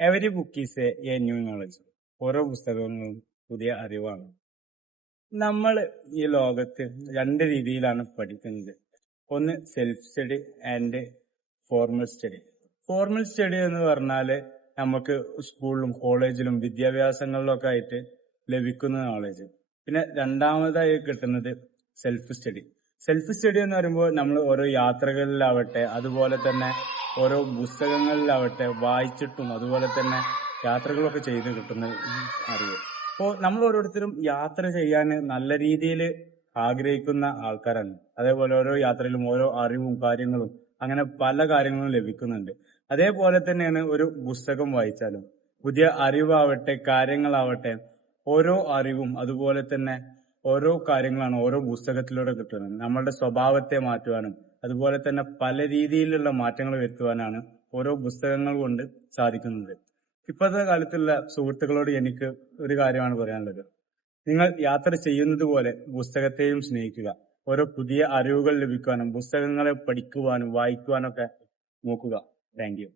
Every book is A new knowledge. ഓരോ പുസ്തകങ്ങളും പുതിയ അറിവാണ്. നമ്മൾ ഈ ലോകത്ത് രണ്ട് രീതിയിലാണ് പഠിക്കുന്നത്. ഒന്ന് self study and formal study. Formal study എന്ന് പറഞ്ഞാല് നമുക്ക് സ്കൂളിലും കോളേജിലും വിദ്യാഭ്യാസങ്ങളിലൊക്കെ ആയിട്ട് ലഭിക്കുന്ന നോളജ്. പിന്നെ രണ്ടാമതായി കിട്ടുന്നത് സെൽഫ് സ്റ്റഡി. സെൽഫ് സ്റ്റഡി എന്ന് പറയുമ്പോൾ നമ്മൾ ഓരോ യാത്രകളിലാവട്ടെ, അതുപോലെ തന്നെ ഓരോ പുസ്തകങ്ങളിലാവട്ടെ വായിച്ചിട്ടും അതുപോലെ തന്നെ യാത്രകളൊക്കെ ചെയ്ത് കിട്ടുന്ന അറിവ്. അപ്പോൾ നമ്മൾ ഓരോരുത്തരും യാത്ര ചെയ്യാൻ നല്ല രീതിയിൽ ആഗ്രഹിക്കുന്ന ആൾക്കാരാണ്. അതേപോലെ ഓരോ യാത്രയിലും ഓരോ അറിവും കാര്യങ്ങളും അങ്ങനെ പല കാര്യങ്ങളും ലഭിക്കുന്നുണ്ട്. അതേപോലെ തന്നെയാണ് ഒരു പുസ്തകം വായിച്ചാലും പുതിയ അറിവാവട്ടെ കാര്യങ്ങളാവട്ടെ ഓരോ അറിവും അതുപോലെ തന്നെ ഓരോ കാര്യങ്ങളാണ് ഓരോ പുസ്തകത്തിലൂടെ കിട്ടുന്നത്. നമ്മളുടെ സ്വഭാവത്തെ മാറ്റുവാനും അതുപോലെ തന്നെ പല രീതിയിലുള്ള മാറ്റങ്ങൾ വരുത്തുവാനാണ് ഓരോ പുസ്തകങ്ങൾ കൊണ്ട് സാധിക്കുന്നത്. ഇപ്പോഴത്തെ കാലത്തുള്ള സുഹൃത്തുക്കളോട് എനിക്ക് ഒരു കാര്യമാണ് പറയാനുള്ളത്. നിങ്ങൾ യാത്ര ചെയ്യുന്നത് പോലെ പുസ്തകത്തെയും സ്നേഹിക്കുക. ഓരോ പുതിയ അറിവുകൾ ലഭിക്കുവാനും പുസ്തകങ്ങളെ പഠിക്കുവാനും വായിക്കുവാനൊക്കെ നോക്കുക. Thank you.